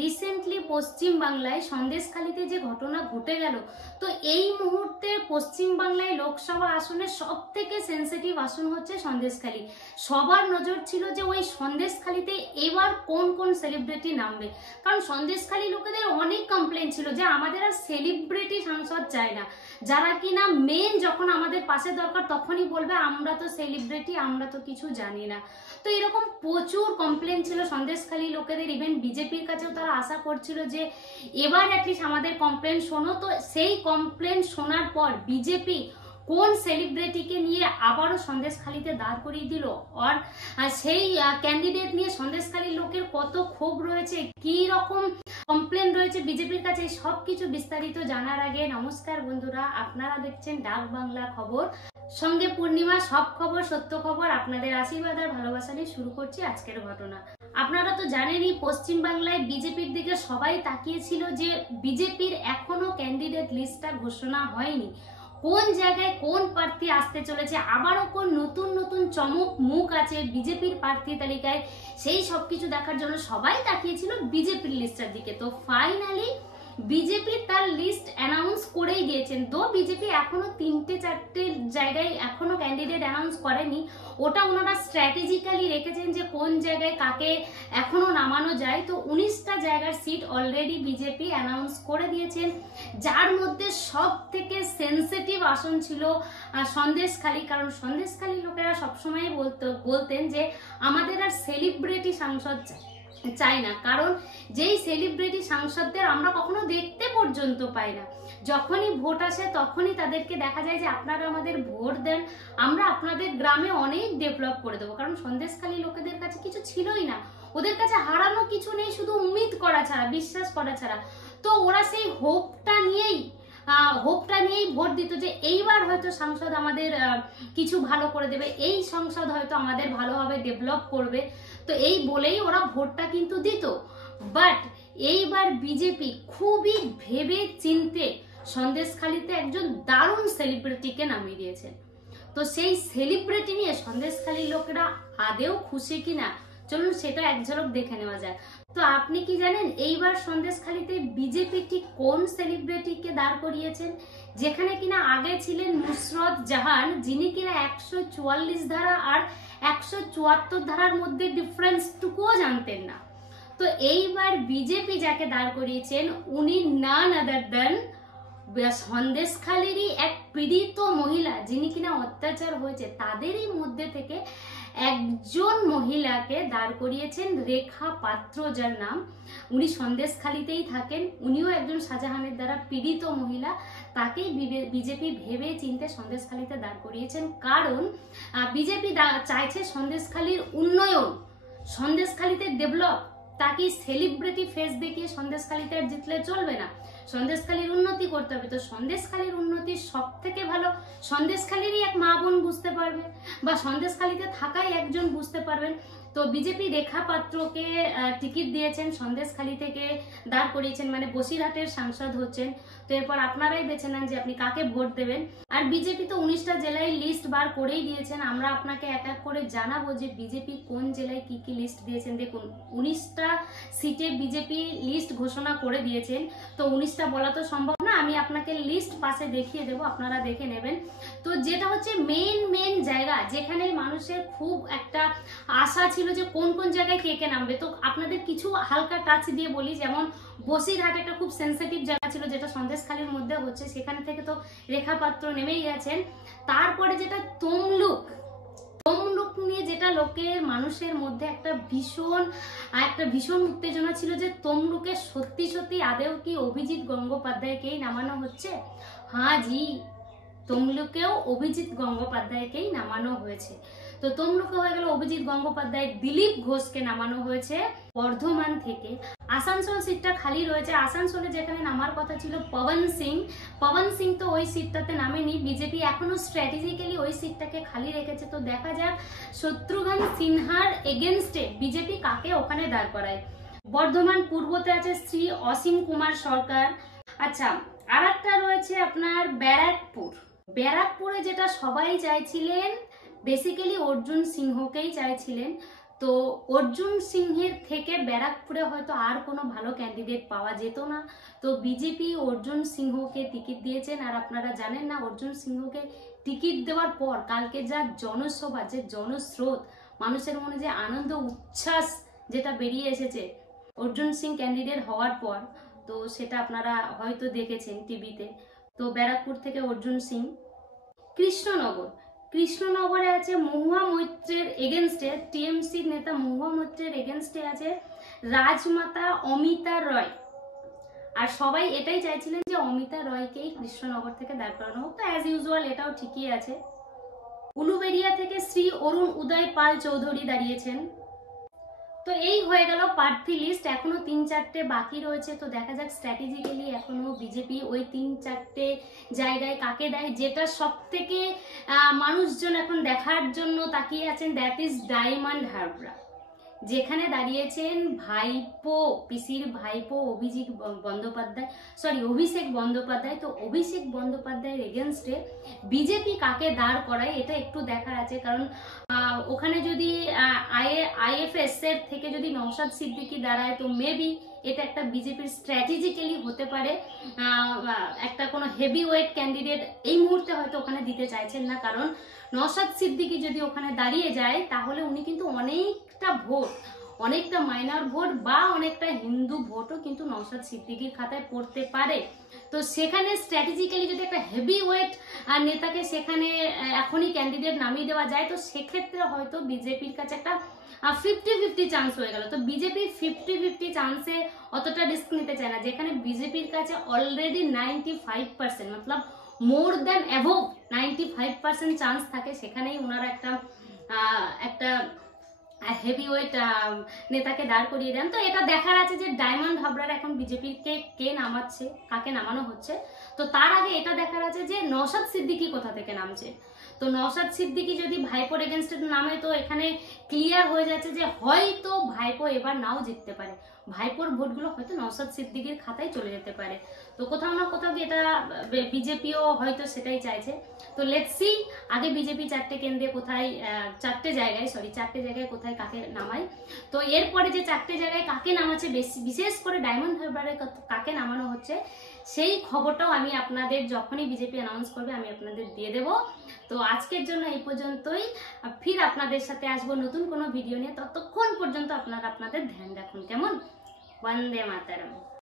Recently পশ্চিম বাংলায় সন্দেশখালীতে যে ঘটনা ঘটে গেল, তো এই মুহূর্তে পশ্চিম বাংলায় লোকসভা আসনের সব থেকে সেন্সিটিভ আসন হচ্ছে সন্দেশখালী। সবার নজর ছিল যে ওই সন্দেশখালীতে এবার কোন কোন সেলিব্রিটি নামবে, কারণ সন্দেশখালী লোকেদের অনেক কমপ্লেন ছিল যে আমাদের আর সেলিব্রিটি সাংসদ চাই না, যারা কিনা মেন যখন আমাদের পাশে দরকার তখনই বলবে আমরা তো সেলিব্রিটি, আমরা তো কিছু জানি না। তো এরকম প্রচুর কমপ্লেন ছিল সন্দেশখালী লোকেদের। ইভেন বিজেপির কাছেও তারা আশা করছিল যে এবার অ্যাটলিস্ট আমাদের কমপ্লেন শোনো। তো সেই কমপ্লেন শোনার পর বিজেপি কোন সেলিব্রিটিকে নিয়ে আবারও সন্দেশখালীতে দাঁড় করিয়ে দিল, আর সেই ক্যান্ডিডেট নিয়ে সন্দেশখালীর লোকের কত ক্ষোভ রয়েছে, কি রকম কমপ্লেন রয়েছে বিজেপির কাছে, সবকিছু বিস্তারিত জানার আগে নমস্কার বন্ধুরা, আপনারা দেখছেন ডাক বাংলা খবর, সঙ্গে পূর্ণিমা। সব খবর সত্য খবর, আপনাদের আশীর্বাদ আর ভালোবাসা নিয়ে শুরু করছি আজকের ঘটনা। আপনারা তো জানেনই পশ্চিম বাংলায় বিজেপির দিকে সবাই তাকিয়েছিল যে বিজেপির এখনো ক্যান্ডিডেট লিস্টটা ঘোষণা হয়নি, কোন জায়গায় কোন প্রার্থী আসতে চলেছে, আবারও কোন নতুন নতুন চমক মুখ আছে বিজেপির প্রার্থী তালিকায়, সেই সবকিছু দেখার জন্য সবাই তাকিয়েছিল বিজেপির লিস্টের দিকে। তো ফাইনালি বিজেপি তার লিস্ট অ্যানাউন্স করেই দিয়েছেন। তো বিজেপি এখনো 3-4টে জায়গায় এখনো ক্যান্ডিডেট অ্যানাউন্স করেনি, ওটা ওনারা স্ট্র্যাটেজিক্যালি রেখেছেন যে কোন জায়গায় কাকে এখনো নামানো যায়। তো 19টা জায়গার সিট অলরেডি বিজেপি অ্যানাউন্স করে দিয়েছেন, যার মধ্যে সব থেকে সেন্সিটিভ আসন ছিল সন্দেশখালী, কারণ সন্দেশখালী লোকেরা সবসময় বলতেন যে আমাদের আর সেলিব্রিটি সাংসদ চাই না, কারণ যেই সেলিব্রিটি সাংসদদের আমরা কখনো দেখতে পর্যন্ত পাই না, যখনই ভোট আসে তখনই তাদেরকে দেখা যায় যে আপনারা আমাদের ভোট দেন, আমরা আপনাদের গ্রামে অনেক ডেভেলপ করে দেবো। কারণ সন্দেশখালী লোকেদের কাছে কিছু ছিলই না, ওদের কাছে হারানো কিছু নেই, শুধু উম্মিদ করা ছাড়া, বিশ্বাস করা ছাড়া। তো ওরা সেই হোপটা নিয়েই ভোট দিত যে এইবার হয়তো সাংসদ আমাদের কিছু ভালো করে দেবে, এই সংসদ হয়তো আমাদের ভালোভাবে ডেভেলপ করবে, তো এই বলেই ওরা ভোটটা কিন্তু দিত। বাট এইবার বিজেপি খুবই ভেবে চিনতে সন্দেশখালীতে একজন দারুণ সেলিব্রিটিকে নামিয়ে দিয়েছে। তো সেই সেলিব্রিটি নিয়ে সন্দেশখালীর লোকেরা আদেও খুশি কিনা, চলুন সেটা এক ঝলক দেখে নেওয়া যায়। তো আপনি কি জানেন এইবার সন্দেশখালীতে বিজেপি ঠিক কোন সেলিব্রিটিকে দাঁড় করিয়েছেন? যেখানে কিনা আগে ছিলেন নুসরত জাহান, যিনি কিনা 144 ধারা আর 174 ধারার মধ্যে ডিফারেন্সটুকুও জানতেন না। তো এইবার বিজেপি যাকে দাঁড় করিয়েছেন উনি নান আদার দেন সন্দেশখালীরই এক পীড়িত মহিলা, যিনি কিনা অত্যাচার হয়েছে তাদেরই মধ্যে থেকে একজন মহিলাকে দাঁড় করিয়েছেন, রেখা পাত্র যার নাম। উনি সন্দেশখালীতেই থাকেন, উনিও একজন শাহজাহানের দ্বারা পীড়িত মহিলা, তাকেই বিজেপি ভেবে চিনতে সন্দেশখালীতে দাঁড় করিয়েছেন। কারণ বিজেপি চাইছে সন্দেশখালীর উন্নয়ন, সন্দেশখালীতে ডেভেলপ, তাকে সেলিব্রিটি ফেস দেখিয়ে সন্দেশখালীতে আর জিতলে চলবে না, সন্দেশখালীর উন্নতি করতে হবে। তো সন্দেশখালীর উন্নতি সব থেকে ভালো সন্দেশখালীরই এক মা বোন বুঝতে পারবে, বা সন্দেশখালীতে থাকাই একজন বুঝতে পারবেন। তো বিজেপি রেখা পাত্রকে টিকিট দিয়েছেন, সন্দেশখালী থেকে দাঁড় করিয়েছেন, মানে বসিরহাটের সাংসদ হচ্ছেন। তো এরপর আপনারাই বেছে নেন যে আপনি কাকে ভোট দেবেন। আর বিজেপি তো 19টা জেলায় লিস্ট বার করেই দিয়েছেন, আমরা আপনাকে এক এক করে জানাবো যে বিজেপি কোন জেলায় কি কি লিস্ট দিয়েছেন। দেখুন 19টা সিটে বিজেপি লিস্ট ঘোষণা করে দিয়েছেন, তো 19টা বলা তো সম্ভব না, আমি আপনাকে লিস্ট পাশে দেখিয়ে দেবো, আপনারা দেখে নেবেন। তো যেটা হচ্ছে মেন জায়গা যেখানে মানুষের খুব একটা আশা ছিল যে কোন কোন জায়গায় কে কে নামবে, তো আপনাদের কিছু হালকা টাচ দিয়ে বলি। যেমন বসিরহাট একটা খুব সেন্সিটিভ জায়গা ছিল, যেটা সন্দেশখালীর মধ্যে হচ্ছে, সেখানে থেকে তো রেখা পাত্র নেমেই গেছেন। তারপরে যেটা তমলুক নিয়ে যেটা লোকের মানুষের মধ্যে একটা ভীষণ উত্তেজনা ছিল যে তমলুকে সত্যি আদেও কি অভিজিৎ গঙ্গোপাধ্যায়কেই নামানো হচ্ছে। হ্যাঁ জি, তমলুকেও অভিজিৎ গঙ্গোপাধ্যায়কেই নামানো হয়েছে। তো তমলুকে হয়ে গেল অভিজিৎ গঙ্গোপাধ্যায়, দিলীপ ঘোষকে নামানো হয়েছে বর্ধমান থেকে। আসানসোল সিটটা খালি রয়েছে, আসানসোলে যেখানে নামার কথা ছিল পবন সিং তো ওই সিটটাতে নামেনি, বিজেপি এখনো স্ট্র্যাটেজিক্যালি ওই সিটটাকে খালি রেখেছে। তো দেখা যাক শত্রুঘ্ন সিনহার এগেনস্টে বিজেপি কাকে ওখানে দাঁড় করায়। বর্ধমান পূর্বতে আছে শ্রী অসীম কুমার সরকার। আচ্ছা, আর একটা রয়েছে আপনার ব্যারাকপুরে যেটা সবাই চাইছিলেন, বেসিক্যালি অর্জুন সিংহকেই চাইছিলেন। তো অর্জুন সিংহের থেকে ব্যারাকপুরে হয়তো আর কোনো ভালো ক্যান্ডিডেট পাওয়া যেত না। তো বিজেপি অর্জুন সিংহকে টিকিট দিয়েছেন। আর আপনারা জানেন না, অর্জুন সিংহকে টিকিট দেওয়ার পর কালকে যা জনসভা, যে জনস্রোত, মানুষের মনে যে আনন্দ উচ্ছ্বাস যেটা বেরিয়ে এসেছে অর্জুন সিং ক্যান্ডিডেট হওয়ার পর, তো সেটা আপনারা হয়তো দেখেছেন টিভিতে। তো ব্যারাকপুর থেকে অর্জুন সিং। কৃষ্ণনগরে আছে মহুয়া মৈত্রের এগেনস্টে, টিএমসির নেতা মহুয়া মৈত্রের এগেনস্টে আছে রাজমাতা অমিতা রয়। আর সবাই এটাই চাইছিলেন যে অমিতা রয়কেই কৃষ্ণনগর থেকে দাঁড় করানো হোক। তো অ্যাজ ইউজুয়াল এটাও ঠিকই আছে। উলুবেড়িয়া থেকে শ্রী অরুণ উদয় পাল চৌধুরী দাঁড়িয়েছেন। তো এই হয়ে গেল প্রার্থী লিস্ট। এখনো 3-4টে বাকি রয়েছে। তো দেখা যাক স্ট্র্যাটেজিক্যালি এখনো বিজেপি ওই 3-4টে জায়গায় কাকে দেয়। যেটা সব থেকে মানুষজন এখন দেখার জন্য তাকিয়ে আছেন, দ্যাট ইজ ডায়মন্ড হারবার, যেখানে দাঁড়িয়েছেন ভাইপো, পিসির ভাইপো অভিষেক বন্দ্যোপাধ্যায়। তো অভিষেক বন্দ্যোপাধ্যায়ের এগেনস্টে বিজেপি কাকে দাঁড় করায় এটা একটু দেখার আছে। কারণ ওখানে যদি আইএফএস এর থেকে যদি নওশাদ সিদ্দিকী দাঁড়ায়, তো মেবি এটা একটা বিজেপির স্ট্র্যাটেজিক্যালি হতে পারে একটা কোনো হেভি ওয়েট ক্যান্ডিডেট এই মুহূর্তে হয়তো ওখানে দিতে চাইছেন না। কারণ নওশাদ সিদ্দিকী যদি ওখানে দাঁড়িয়ে যায় তাহলে উনি কিন্তু অনেকটা ভোট, অনেকটা মাইনর ভোট বা অনেকটা হিন্দু ভোটও কিন্তু নওশাদ সিদ্দিকীর খাতায় পড়তে পারে। তো সেখানে স্ট্র্যাটেজিক্যালি যদি একটা হেভি ওয়েট নেতাকে সেখানে এখনই ক্যান্ডিডেট নামিয়ে দেওয়া যায়, তো সেক্ষেত্রে হয়তো বিজেপির কাছে একটা 50-50 চান্স হয়ে গেল। তো বিজেপি 50-50 চান্সে অতটা রিস্ক নিতে চায় না, যেখানে বিজেপির কাছে অলরেডি 95%, মতলব মোর দ্যান অ্যাবোভ 95% চান্স থাকে, সেখানেই ওনারা একটা হেভি ওয়েট নেতাকে দাঁড় করিয়ে দেন। তো এটা দেখার আছে যে ডায়মন্ড হাবড়ার এখন বিজেপিকে কে নামাচ্ছে, কাকে নামানো হচ্ছে। তো তার আগে এটা দেখার আছে যে নওশাদ সিদ্দিকী কোথা থেকে নামছে। তো নওশাদ সিদ্দিকী যদি ভাইপোর এগেনস্টে নামে, তো এখানে ক্লিয়ার হয়ে যাচ্ছে যে হয়তো ভাইপো এবার নাও জিততে পারে, ভাইপোর ভোটগুলো হয়তো নওশাদ সিদ্দিকীর খাতায় চলে যেতে পারে। তো কোথাও না কোথাও এটা বিজেপিও হয়তো সেটাই চাইছে। তো লেটস সি আগে বিজেপি 4টে কেন্দ্রে কোথায়, 4টে জায়গায় কোথায় কাকে নামায়। তো এরপরে যে 4টে জায়গায় কাকে নামাচ্ছে, বিশেষ করে ডায়মন্ড হারবারে কাকে নামানো হচ্ছে, সেই খবরটাও আমি আপনাদের যখনই বিজেপি অ্যানাউন্স করবে আমি আপনাদের দিয়ে দেবো। তো আজকের জন্য এই পর্যন্তই। ফির আপনাদের সাথে আসবো নতুন কোনো ভিডিও নিয়ে। ততক্ষণ পর্যন্ত আপনারা আপনাদের ধ্যান রাখুন, কেমন? বন্দে মাতরম।